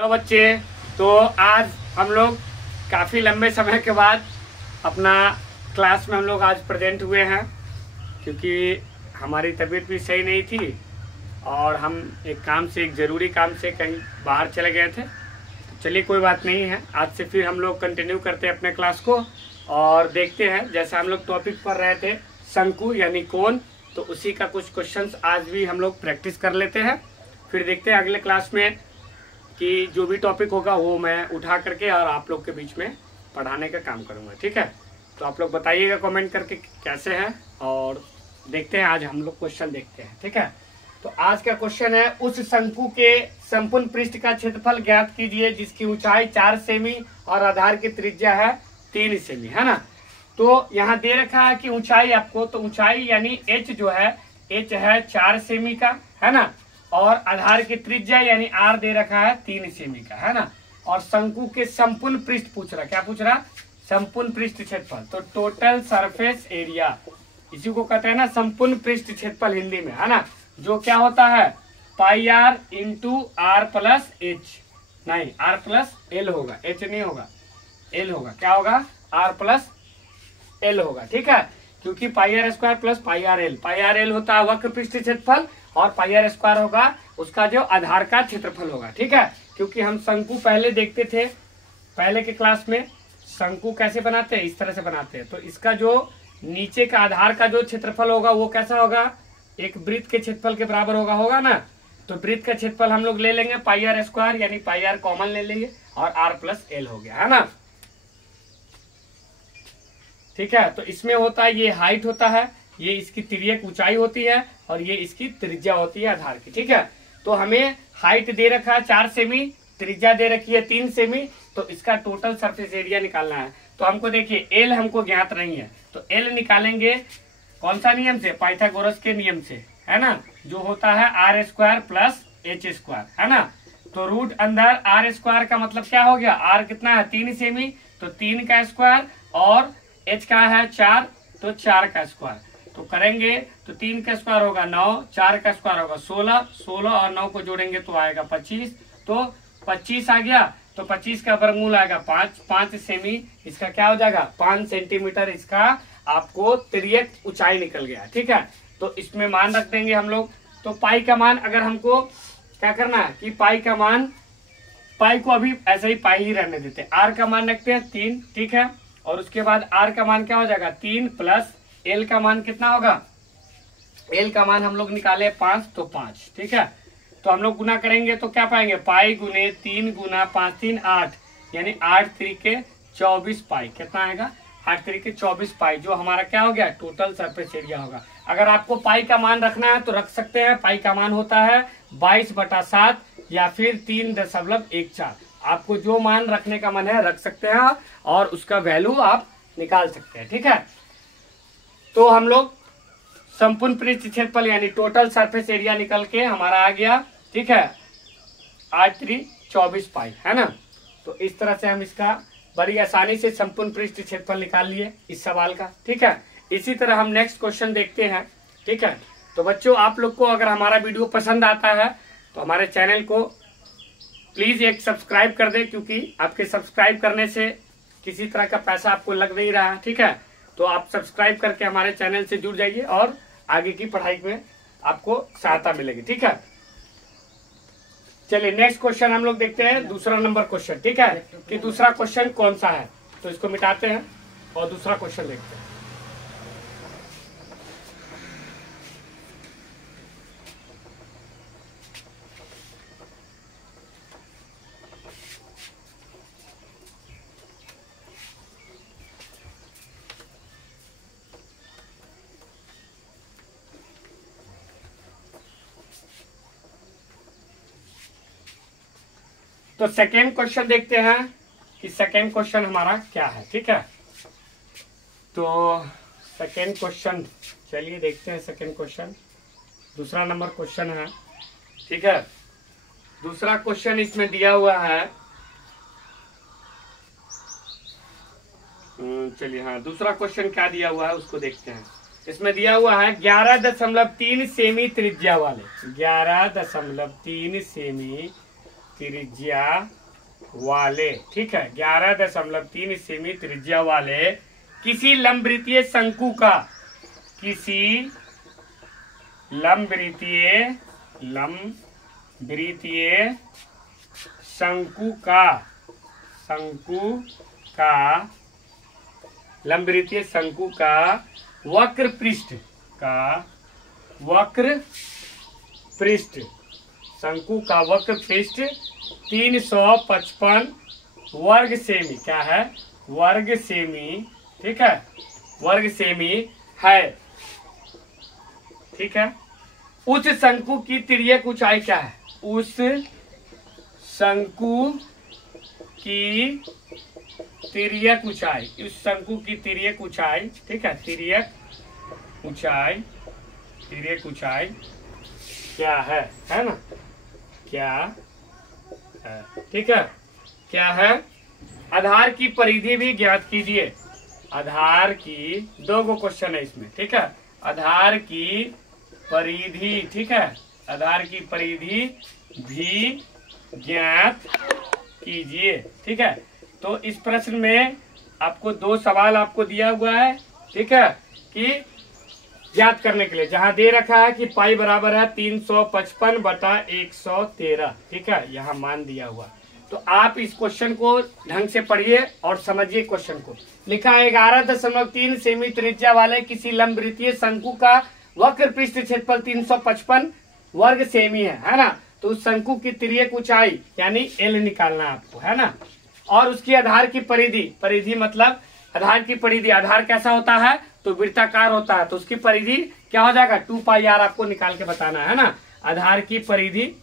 Hello बच्चे, तो आज हम लोग काफ़ी लंबे समय के बाद अपना क्लास में हम लोग आज प्रेजेंट हुए हैं, क्योंकि हमारी तबीयत भी सही नहीं थी और हम एक ज़रूरी काम से कहीं बाहर चले गए थे। तो चलिए कोई बात नहीं है, आज से फिर हम लोग कंटिन्यू करते हैं अपने क्लास को और देखते हैं। जैसे हम लोग टॉपिक पढ़ रहे थे शंकु यानी कोन, तो उसी का कुछ क्वेश्चंस आज भी हम लोग प्रैक्टिस कर लेते हैं। फिर देखते हैं अगले क्लास में कि जो भी टॉपिक होगा वो मैं उठा करके और आप लोग के बीच में पढ़ाने का काम करूँगा। ठीक है, तो आप लोग बताइएगा कमेंट करके कैसे हैं और देखते हैं आज हम लोग क्वेश्चन देखते हैं। ठीक है, तो आज का क्वेश्चन है, उस शंकु के संपूर्ण पृष्ठ का क्षेत्रफल ज्ञात कीजिए जिसकी ऊंचाई 4 सेमी और आधार की त्रिज्या है 3 सेमी, है ना। तो यहाँ दे रखा है कि ऊंचाई आपको, तो ऊंचाई यानी h जो है, h है 4 सेमी का, है ना, और आधार की त्रिज्या यानी r दे रखा है 3 सेमी का, है ना। और शंकु के संपूर्ण पृष्ठ पूछ रहा, क्या पूछ रहा, संपूर्ण पृष्ठ क्षेत्रफल। तो टोटल सरफेस एरिया, इसी को कहते हैं ना संपूर्ण पृष्ठ क्षेत्रफल हिंदी में, है ना, जो क्या होता है पाई r into r plus h, नहीं r प्लस l होगा, h नहीं होगा, l होगा, क्या होगा r प्लस l होगा। ठीक है, क्योंकि pi r square plus pi r l होता है वक्र पृष्ठ क्षेत्रफल और पाई आर स्क्वायर होगा उसका जो आधार का क्षेत्रफल होगा। ठीक है, क्योंकि हम शंकु पहले देखते थे, पहले के क्लास में शंकु कैसे बनाते हैं, इस तरह से बनाते हैं। तो इसका जो नीचे का आधार का जो क्षेत्रफल होगा वो कैसा होगा, एक वृत्त के क्षेत्रफल के बराबर होगा ना। तो वृत्त का क्षेत्रफल हम लोग ले लेंगे पाई आर स्क्वायर, यानी पाई आर कॉमन ले लेंगे और आर प्लस एल हो गया, है ना। ठीक है, तो इसमें होता है ये हाइट होता है, ये इसकी तिर्यक ऊंचाई होती है और ये इसकी त्रिज्या होती है आधार की। ठीक है, तो हमें हाइट दे रखा है 4 सेमी, त्रिज्या दे रखी है 3 सेमी, तो इसका टोटल सरफेस एरिया निकालना है। तो हमको देखिए एल हमको ज्ञात नहीं है, तो एल निकालेंगे कौन सा नियम से, पाइथागोरस के नियम से, है ना, जो होता है R square plus H square, है ना। तो रूट अंदर आर स्क्वायर का मतलब क्या हो गया, आर कितना है 3 सेमी, तो 3 का स्क्वायर और h का है 4, तो 4 का स्क्वायर। तो करेंगे तो 3 का स्क्वायर होगा 9, 4 का स्क्वायर होगा 16, 16 और 9 को जोड़ेंगे तो आएगा 25, तो 25 आ गया। तो 25 का वर्गमूल आएगा 5, 5 सेमी, इसका क्या हो जाएगा 5 सेंटीमीटर, इसका आपको तिर्यक ऊंचाई निकल गया। ठीक है, तो इसमें मान रख देंगे हम लोग। तो पाई का मान अगर हमको क्या करना है कि पाई का मान, पाई को अभी ऐसे ही पाई ही रहने देते हैं, आर का मान रखते हैं 3, ठीक है, और उसके बाद r का मान क्या हो जाएगा 3 प्लस l का मान कितना होगा, l का मान हम लोग निकाले 5, तो 5। ठीक है, तो हम लोग गुना करेंगे तो क्या पाएंगे, पाई गुने 3 गुना 5 3 8, यानी 8 3 24 पाई, कितना आएगा 8 3 24 पाई, जो हमारा क्या हो गया टोटल सरफेस एरिया होगा। अगर आपको पाई का मान रखना है तो रख सकते हैं, पाई का मान होता है 22/7 या फिर 3.14। आपको जो मान रखने का मन है रख सकते हैं और उसका वैल्यू आप निकाल सकते हैं। ठीक है, तो हम लोग संपूर्ण पृष्ठ क्षेत्रफल यानी टोटल सरफेस एरिया निकल के हमारा आ गया। ठीक है, 8 3 24 पाई, है ना। तो इस तरह से हम इसका बड़ी आसानी से संपूर्ण पृष्ठ क्षेत्रफल निकाल लिए इस सवाल का। ठीक है, इसी तरह हम नेक्स्ट क्वेश्चन देखते हैं। ठीक है, तो बच्चों आप लोग को अगर हमारा वीडियो पसंद आता है तो हमारे चैनल को प्लीज एक सब्सक्राइब कर दे, क्योंकि आपके सब्सक्राइब करने से किसी तरह का पैसा आपको लग नहीं रहा। ठीक है, तो आप सब्सक्राइब करके हमारे चैनल से जुड़ जाइए और आगे की पढ़ाई में आपको सहायता मिलेगी। ठीक है, चलिए नेक्स्ट क्वेश्चन हम लोग देखते हैं, दूसरा नंबर क्वेश्चन। ठीक है, कि दूसरा क्वेश्चन कौन सा है, तो इसको मिटाते हैं और दूसरा क्वेश्चन देखते हैं। तो सेकेंड क्वेश्चन देखते हैं कि सेकेंड क्वेश्चन हमारा क्या है। ठीक है, तो सेकेंड क्वेश्चन चलिए देखते हैं। सेकेंड क्वेश्चन दूसरा नंबर क्वेश्चन है। ठीक है, दूसरा क्वेश्चन इसमें दिया हुआ है, चलिए हाँ दूसरा क्वेश्चन क्या दिया हुआ है उसको देखते हैं। इसमें दिया हुआ है 11.3 सेमी त्रिज्या वाले, 11.3 सेमी त्रिज्या वाले, ठीक है, 11.3 सेमी त्रिज्या वाले किसी लंबवृत्तीय शंकु का, किसी लंबवृत्तीय शंकु का लंबवृत्तीय शंकु का वक्र पृष्ठ शंकु का वक्र पृष्ठ 355 वर्ग सेमी, क्या है, वर्ग सेमी, ठीक है, वर्ग सेमी है, ठीक है। उस शंकु की तिर्यक ऊंचाई क्या है, उस शंकु की तिर्यक ऊंचाई, उस शंकु की तिर्यक ऊंचाई, ठीक है, तिर्यक ऊंचाई क्या है ना, क्या है, ठीक है, क्या है। आधार की परिधि भी ज्ञात कीजिए, आधार की, दो गो क्वेश्चन है इसमें, ठीक है, आधार की परिधि, ठीक है, आधार की परिधि भी ज्ञात कीजिए, ठीक है। तो इस प्रश्न में आपको दो सवाल आपको दिया हुआ है, ठीक है, कि ज्ञात करने के लिए, जहां दे रखा है कि पाई बराबर है 355/113, ठीक है, यहाँ मान दिया हुआ। तो आप इस क्वेश्चन को ढंग से पढ़िए और समझिए क्वेश्चन को। लिखा है 11.3 सेमी त्रिज्या वाले किसी लंबवृत्तीय शंकु का वक्र पृष्ठ क्षेत्रफल 355 वर्ग सेमी है ना। तो उस शंकु की तिर्यक ऊंचाई यानी एल निकालना आपको, है ना। और उसकी आधार की परिधि मतलब आधार की परिधि, आधार कैसा होता है तो वृत्ताकार होता है, तो उसकी परिधि क्या हो जाएगा 2πr आपको निकाल के बताना है ना। आधार की परिधि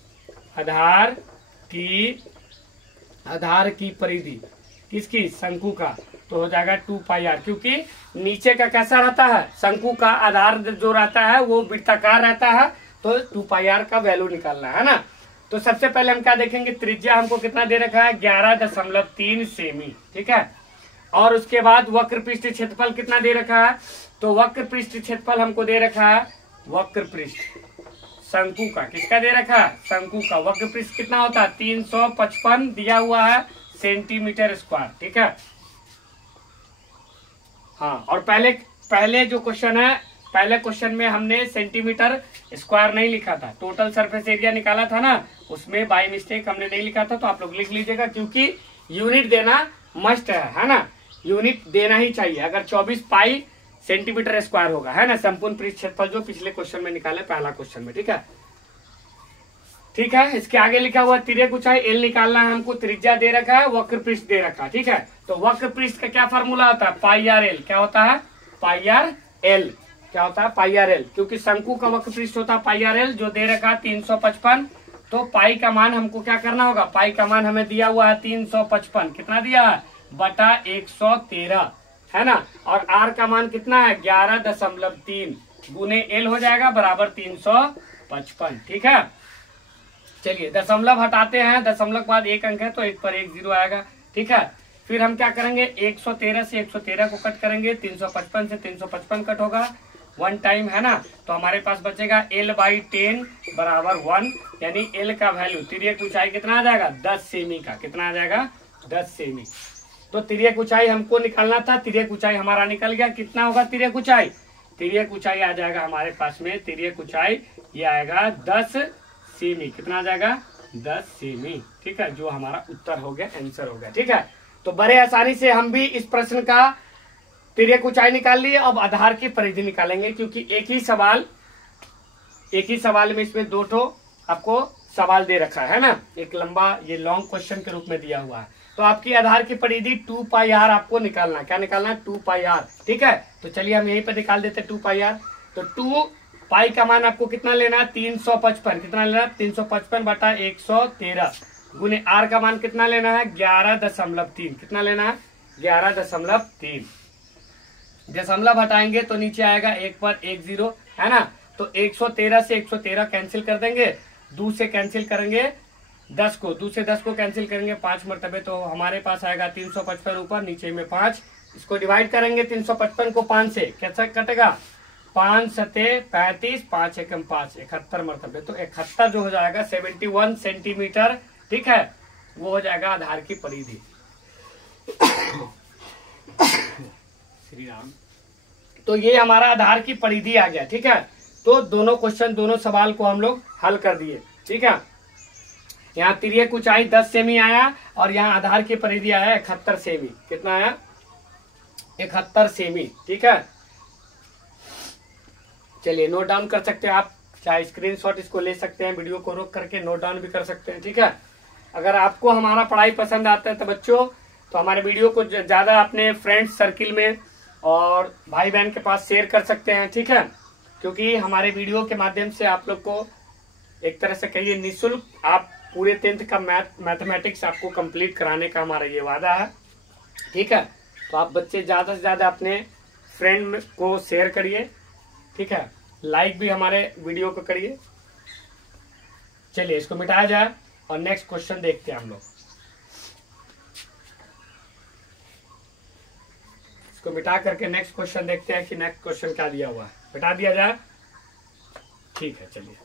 किसकी, शंकु का, तो हो जाएगा 2πr, क्योंकि नीचे का कैसा रहता है, शंकु का आधार जो रहता है वो वृत्ताकार रहता है, तो 2πr का वैल्यू निकालना है ना। तो सबसे पहले हम क्या देखेंगे, त्रिज्या हमको कितना दे रखा है 11.3 सेमी, ठीक है। और उसके बाद वक्र पृष्ठ क्षेत्रफल कितना दे रखा है, तो वक्र पृष्ठ क्षेत्रफल हमको दे रखा है, वक्र पृष्ठ शंकु का, किसका दे रखा है, शंकु का वक्र पृष्ठ कितना होता है 355 दिया हुआ है सेंटीमीटर स्क्वायर, ठीक है। हाँ, और पहले जो क्वेश्चन है, पहले क्वेश्चन में हमने सेंटीमीटर स्क्वायर नहीं लिखा था, टोटल सरफेस एरिया निकाला था ना, उसमें बाय मिस्टेक हमने नहीं लिखा था, तो आप लोग लिख लीजिएगा, क्योंकि यूनिट देना मस्ट है ना, यूनिट देना ही चाहिए। अगर 24 पाई सेंटीमीटर स्क्वायर होगा, है ना, संपूर्ण पृष्ठ क्षेत्रफल जो पिछले क्वेश्चन में निकाले, पहला क्वेश्चन में, ठीक है। ठीक है, इसके आगे लिखा हुआ तिर्यक ऊंचाई एल निकालना है हमको, त्रिज्या दे रखा है, वक्र पृष्ठ दे रखा है, ठीक है। तो वक्र पृष्ठ का क्या फॉर्मूला होता है, πr/l, क्या होता है πr/l, क्या होता है πr/l, क्योंकि शंकु का वक्र पृष्ठ होता है πr/l, जो दे रखा है 355। तो पाई का मान हमको क्या करना होगा, पाई का मान हमें दिया हुआ है 355, कितना दिया है बटा 113, है ना। और आर का मान कितना है 11.3 गुने एल हो जाएगा बराबर 355, ठीक है। चलिए दशमलव हटाते हैं, दशमलव के बाद एक अंक है तो एक पर एक 0 आएगा, ठीक है। फिर हम क्या करेंगे, 113 से 113 को कट करेंगे, 355 से 355 कट होगा, 1 टाइम, है ना। तो हमारे पास बचेगा l/10 बराबर 1, यानी l का वैल्यू, तिर्यक ऊंचाई कितना आ जाएगा 10 सेमी का, कितना आ जाएगा 10 सेमी। तो तिर्यक ऊंचाई हमको निकालना था, तिर्यक ऊंचाई हमारा निकल गया, कितना होगा तिर्यक ऊंचाई, तिर्यक ऊंचाई आ जाएगा हमारे पास में, तिर्यक ऊंचाई ये आएगा 10 सेमी, कितना आ जाएगा 10 सेमी, ठीक है, जो हमारा उत्तर हो गया, आंसर हो गया, ठीक है। तो बड़े आसानी से हम भी इस प्रश्न का तिर्यक ऊंचाई निकाल लिए। अब आधार की परिधि निकालेंगे, क्योंकि एक ही सवाल में इसमें दो ठो आपको सवाल दे रखा है ना, एक लंबा ये लॉन्ग क्वेश्चन के रूप में दिया हुआ है। तो आपकी आधार की परिधि 2πr आपको निकालना, क्या निकालना है 2πr, ठीक है। तो चलिए हम यहीं पे निकाल देते 2πr। तो 2 पाई का मान आपको कितना लेना है 355, कितना लेना है 355 बटा 113 गुने आर का मान कितना लेना है 11.3, कितना लेना है 11.3। दशमलव हटाएंगे तो नीचे आएगा 1 पर 1 0, है ना। तो 113 से 113 कैंसिल कर देंगे, 2 से कैंसिल करेंगे 10 को, 2 से 10 को कैंसिल करेंगे 5 मरतबे, तो हमारे पास आएगा 355 ऊपर, नीचे में 5। इसको डिवाइड करेंगे 355 को 5 से, कैसा कटेगा 5 सते 35, 5 एकम 5, 71 मरतबे, तो 71 जो हो जाएगा 71 सेंटीमीटर ठीक है, वो हो जाएगा आधार की परिधि। श्री राम। तो ये हमारा आधार की परिधि आ गया, ठीक है। तो दोनों क्वेश्चन, दोनों सवाल को हम लोग हल कर दिए, ठीक है। यहाँ तिर्यक ऊंचाई 10 सेमी आया और यहाँ आधार की परिधि आया 71 सेमी। कितना आया? 71 सेमी, ठीक है। चलिए नोट डाउन कर सकते हैं आप, चाहे स्क्रीनशॉट इसको ले सकते हैं, वीडियो को रोक करके नोट डाउन भी कर सकते हैं, ठीक है। अगर आपको हमारा पढ़ाई पसंद आता है तो बच्चों, तो हमारे वीडियो को ज्यादा अपने फ्रेंड्स सर्किल में और भाई बहन के पास शेयर कर सकते हैं, ठीक है। क्योंकि हमारे वीडियो के माध्यम से आप लोग को एक तरह से कहिए निःशुल्क आप पूरे 10th का मैथमेटिक्स आपको कंप्लीट कराने का हमारा ये वादा है, ठीक है। तो आप बच्चे ज्यादा से ज्यादा अपने फ्रेंड को शेयर करिए, ठीक है। लाइक भी हमारे वीडियो को करिए। चलिए इसको मिटाया जाए और नेक्स्ट क्वेश्चन देखते हैं हम लोग। इसको मिटा करके नेक्स्ट क्वेश्चन देखते हैं कि नेक्स्ट क्वेश्चन क्या दिया हुआ है। मिटा दिया जाए, ठीक है। चलिए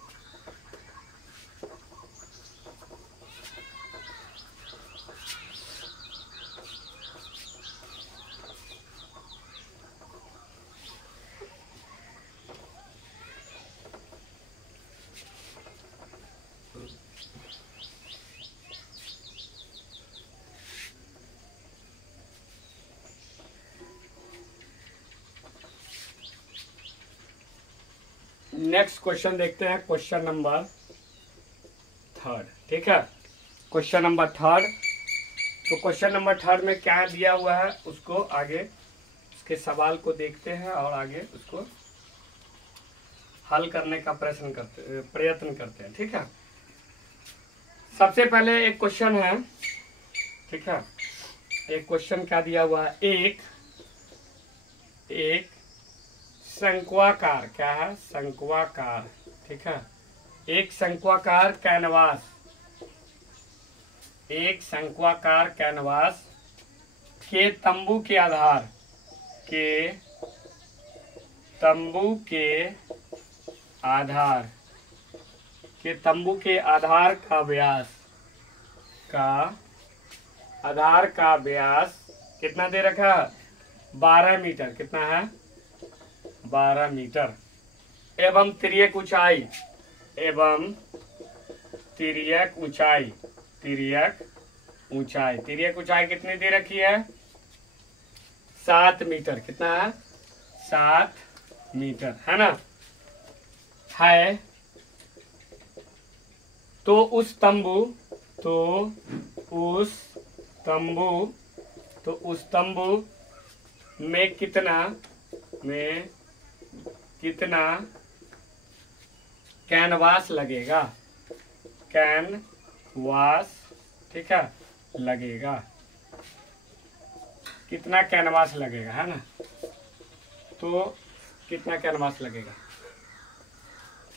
नेक्स्ट क्वेश्चन देखते हैं, क्वेश्चन नंबर 3, ठीक है। Question number 3। तो क्वेश्चन नंबर 3 में क्या दिया हुआ है उसको आगे, उसके सवाल को देखते हैं और आगे उसको हल करने का प्रयत्न करते हैं, ठीक है। सबसे पहले एक क्वेश्चन है, ठीक है। एक क्वेश्चन क्या दिया हुआ है, एक शंक्वाकार, क्या है? शंक्वाकार, ठीक है। एक शंक्वाकार कैनवास, एक शंक्वाकार कैनवास के तंबू के आधार आधार का व्यास कितना दे रखा है? 12 मीटर। कितना है? 12 मीटर। एवं तिर्यक ऊंचाई कितनी दे रखी है? 7 मीटर। कितना है? 7 मीटर, है ना? है तो उस तंबू में कितना कैनवास लगेगा? कैनवास, ठीक है, लगेगा। कितना कैनवास लगेगा, है ना? तो कितना कैनवास लगेगा?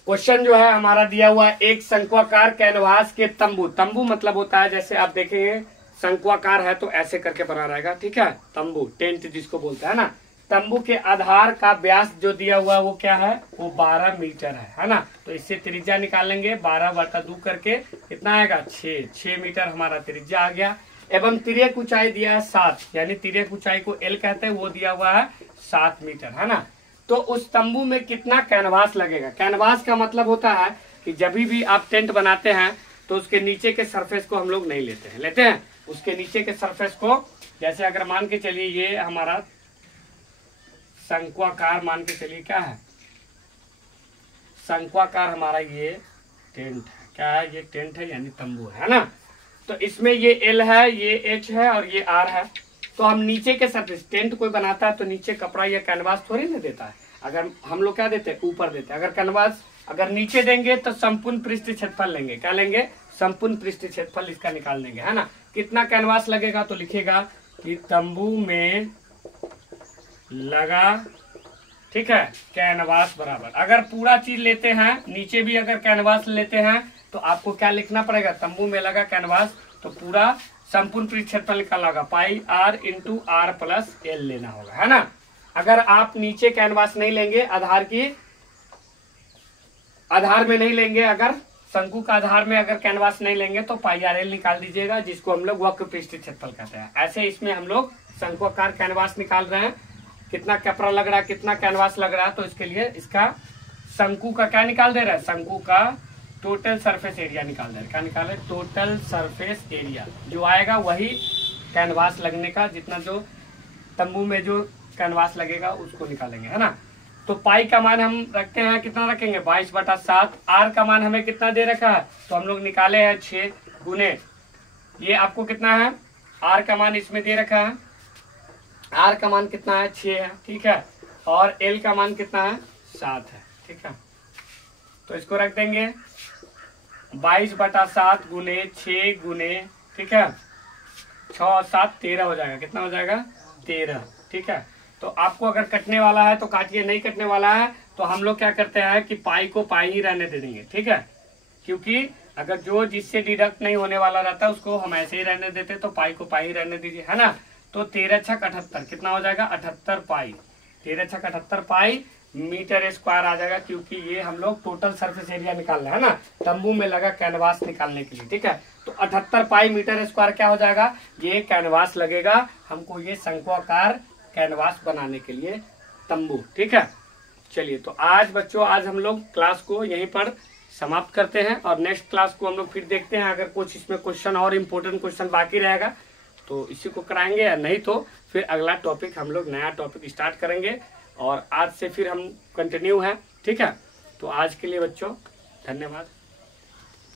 क्वेश्चन जो है हमारा दिया हुआ है, एक शंक्वाकार कैनवास के तंबू मतलब होता है, जैसे आप देखेंगे शंक्वाकार है तो ऐसे करके बना रहेगा, ठीक है। तंबू, टेंट जिसको बोलता है ना। तंबू के आधार का व्यास जो दिया हुआ है वो क्या है? वो 12 मीटर है ना? तो इससे त्रिज्या निकालेंगे, 12/2 करके कितना आएगा? 6 मीटर हमारा त्रिज्या आ गया। एवं तिर्यक ऊंचाई दिया है 7, यानी तिर्यक ऊंचाई को एल कहते हैं, वो दिया हुआ है 7 मीटर, है ना? तो उस तंबू में कितना कैनवास लगेगा? कैनवास का मतलब होता है कि जब भी आप टेंट बनाते हैं तो उसके नीचे के सरफेस को हम लोग नहीं लेते हैं उसके नीचे के सरफेस को। जैसे अगर मान के चलिए ये हमारा शंक्वाकार, मान के चलिए क्या है? शंक्वाकार हमारा ये टेंट है। क्या है? ये टेंट है, यानी तंबू है ना? तो इसमें ये एल है, ये एच है और ये आर है। तो हम नीचे के सरफेस, टेंट कोई बनाता है तो नीचे कपड़ा या कैनवास थोड़ी ना देता है। अगर हम लोग क्या देते हैं? ऊपर देते हैं। अगर कैनवास अगर नीचे देंगे तो संपूर्ण पृष्ठ क्षेत्रफल लेंगे। क्या लेंगे? संपूर्ण पृष्ठ क्षेत्रफल इसका निकाल लेंगे, है ना? कितना कैनवास लगेगा? तो लिखेगा कि तंबू में लगा, ठीक है, कैनवास बराबर। अगर पूरा चीज लेते हैं, नीचे भी अगर कैनवास लेते हैं तो आपको क्या लिखना पड़ेगा? तंबू में लगा कैनवास, तो पूरा संपूर्ण पृष्ठ क्षेत्रफल निकालना होगा, pi r into r plus l लेना होगा, है ना? अगर आप नीचे कैनवास नहीं लेंगे, आधार में नहीं लेंगे, अगर शंकु का आधार में अगर कैनवास नहीं लेंगे तो पाई आर एल निकाल दीजिएगा, जिसको हम लोग वक्र पृष्ठीय क्षेत्रफल कहते हैं। ऐसे इसमें हम लोग शंकुआकार कैनवास निकाल रहे हैं, कितना कैपरा लग रहा है, कितना कैनवास लग रहा है, तो इसके लिए इसका शंकु का क्या निकाल दे रहा है, शंकु का टोटल सरफेस एरिया निकाल दे रहा है। क्या निकाल रहे, टोटल सरफेस एरिया जो आएगा वही कैनवास लगने का, जितना जो तंबू में जो कैनवास लगेगा उसको निकालेंगे, है ना। तो पाई का मान हम रखते हैं, कितना रखेंगे 22/7। आर का मान हमें कितना दे रखा है, तो हम लोग निकाले हैं 6 गुने, ये आपको कितना है, आर का मान इसमें दे रखा है, आर का मान कितना है 6 है, ठीक है, और एल का मान कितना है 7 है, ठीक है। तो इसको रख देंगे 22/7 गुने 6 गुने, ठीक है, 6 और 7 13 हो जाएगा, कितना हो जाएगा 13, ठीक है। तो आपको अगर कटने वाला है तो काटिए, नहीं कटने वाला है तो हम लोग क्या करते हैं कि पाई को पाई ही रहने दे देंगे, ठीक है, क्योंकि अगर जो जिससे डिडक्ट नहीं होने वाला रहता है उसको हम ऐसे ही रहने देते, तो पाई को पाई ही रहने दीजिए, है ना। तो 13 छक 78, कितना हो जाएगा 78 पाई, 13 छक 78 पाई मीटर स्क्वायर आ जाएगा, क्योंकि ये हम लोग टोटल सरफेस एरिया निकाल रहे हैं ना, तंबू में लगा कैनवास निकालने के लिए, ठीक है। तो 78 पाई मीटर स्क्वायर क्या हो जाएगा, ये कैनवास लगेगा हमको, ये शंकुआकार कैनवास बनाने के लिए तंबू, ठीक है। चलिए, तो आज बच्चों, आज हम लोग क्लास को यहीं पर समाप्त करते हैं, और नेक्स्ट क्लास को हम लोग फिर देखते हैं, अगर कुछ इसमें क्वेश्चन और इम्पोर्टेंट क्वेश्चन बाकी रहेगा तो इसी को कराएंगे, या नहीं तो फिर अगला टॉपिक हम लोग नया टॉपिक स्टार्ट करेंगे, और आज से फिर हम कंटिन्यू है, ठीक है। तो आज के लिए बच्चों धन्यवाद।